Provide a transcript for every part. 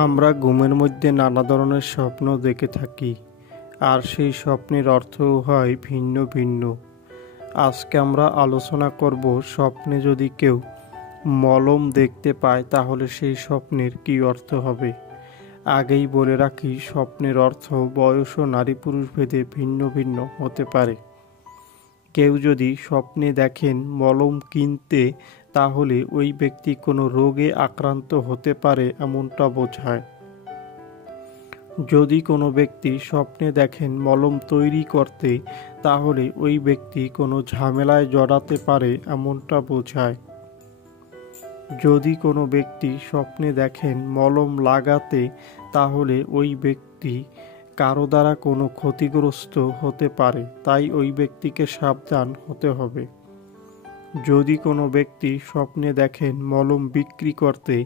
আমরা ঘুমের মধ্যে নানা ধরনের স্বপ্ন দেখে থাকি, আর সেই স্বপ্নের অর্থও হয় ভিন্ন ভিন্ন। আজকে আমরা আলোচনা করব স্বপ্নে যদি কেউ মলম দেখতে পায় তাহলে সেই স্বপ্নের কী অর্থ হবে। আগেই বলে রাখি, স্বপ্নের অর্থ বয়স ও নারী পুরুষ ভেদে ভিন্ন ভিন্ন হতে পারে। কেউ যদি স্বপ্নে দেখেন মলম কিনতে, তাহলে ওই ব্যক্তি কোনো রোগে আক্রান্ত হতে পারে এমনটা বোঝায়। যদি কোনো ব্যক্তি স্বপ্নে দেখেন মলম তৈরি করতে, তাহলে ওই ব্যক্তি কোনো ঝামেলায় জড়াতে পারে এমনটা বোঝায়। যদি কোনো ব্যক্তি স্বপ্নে দেখেন মলম লাগাতে, তাহলে ওই ব্যক্তি কারো দ্বারা কোনো ক্ষতিগ্রস্ত হতে পারে, তাই ওই ব্যক্তিকে সাবধান হতে হবে। যদি কোনো ব্যক্তি স্বপ্নে দেখেন মলম বিক্রি করতে,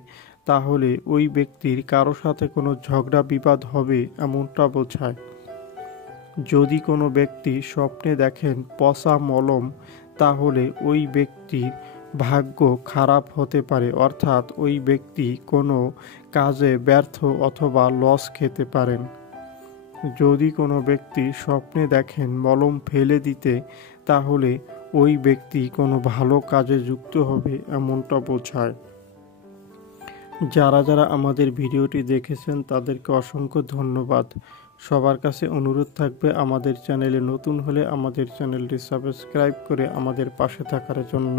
তাহলে ওই ব্যক্তির কারো সাথে কোনো ঝগড়া বিবাদ হবে এমনটা বোঝায়। যদি কোনো ব্যক্তি স্বপ্নে দেখেন পচা মলম, তাহলে ওই ব্যক্তির ভাগ্য খারাপ হতে পারে, অর্থাৎ ওই ব্যক্তি কোনো কাজে ব্যর্থ অথবা লস খেতে পারেন। যদি কোনো ব্যক্তি স্বপ্নে দেখেন মলম ফেলে দিতে, তাহলে ওই ব্যক্তি কোনো ভালো কাজে যুক্ত হবে এমনটা বোঝায়। যারা যারা আমাদের ভিডিওটি দেখেছেন তাদেরকে অসংখ্য ধন্যবাদ। সবার কাছে অনুরোধ থাকবে, আমাদের চ্যানেলে নতুন হলে আমাদের চ্যানেলটি সাবস্ক্রাইব করে আমাদের পাশে থাকার জন্য।